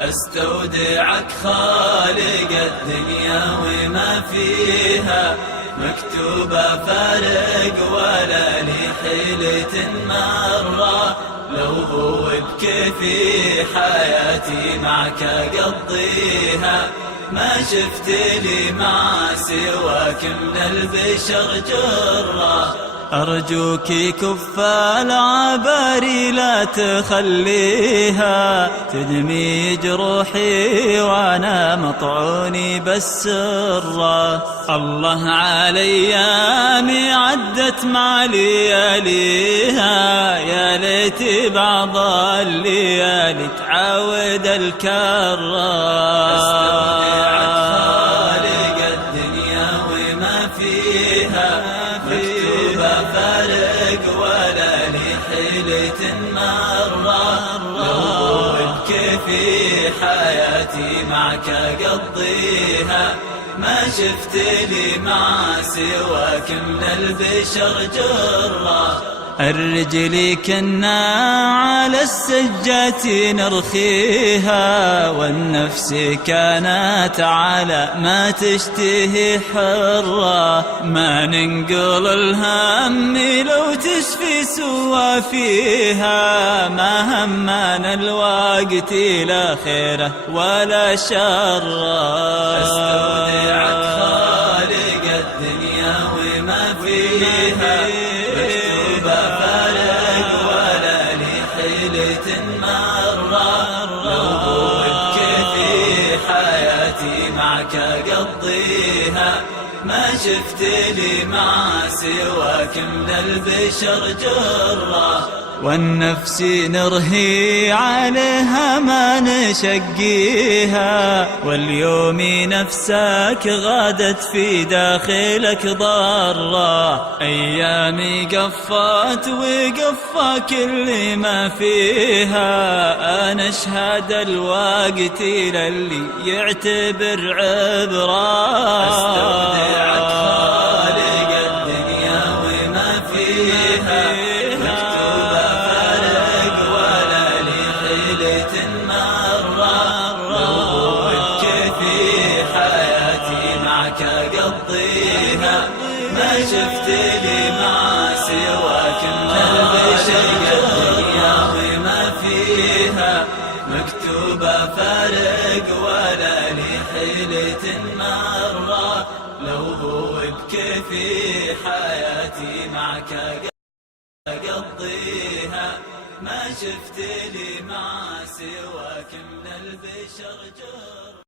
استودعك خالق الدنيا وما فيها، مكتوبة فارق ولا لي حيلة مرة. لو هو بكيفي حياتي معك أقضيها، ما شفت لي مع سواك من البشر جرة. أرجوك كف العباري لا تخليها تدمي جروحي وأنا مطعوني بالسرة. الله علي أيامي عدت مع لياليها، يا ليت بعض الليالي تعاود الكرة. فارق ولا لي حيلة مرة. لو بكيفي حياتي معك أقضيها، ما شفت لي مع سواك من البشر جرة. الرجل كنا على السجات نرخيها، والنفس كانت على ما تشتهي حرة. ما ننقل الهم لو تشفي سوى فيها، ما همنا الوقت لا خيره ولا شره. استودعك خالق الدنيا وما فيها، فارق ولا لي حيلة مرة. لو بكيفي حياتي معك أقضيها، ما شفت لي مع سواك من البشر جرة. والنفس نرهي عليها ما نشقيها، واليوم نفسك غادت في داخلك ضرة. أيامي قفت وقفى كل ما فيها، أنا أشهد الوقت للي يعتبر عبرة. استودعك خالق الدنيا وما فيها، مكتوبة فارق ولا لي حيلة مرة. لو بكيفي حياتي معك أقضيها، ما شفت لي مع سواك من البشر الدنيا وما فيها، مكتوبة فارق ولا لي حيلة مرة. لو هو بكيفي حياتي معك أقضيها، ما شفت لي مع سواك من البشر جرة.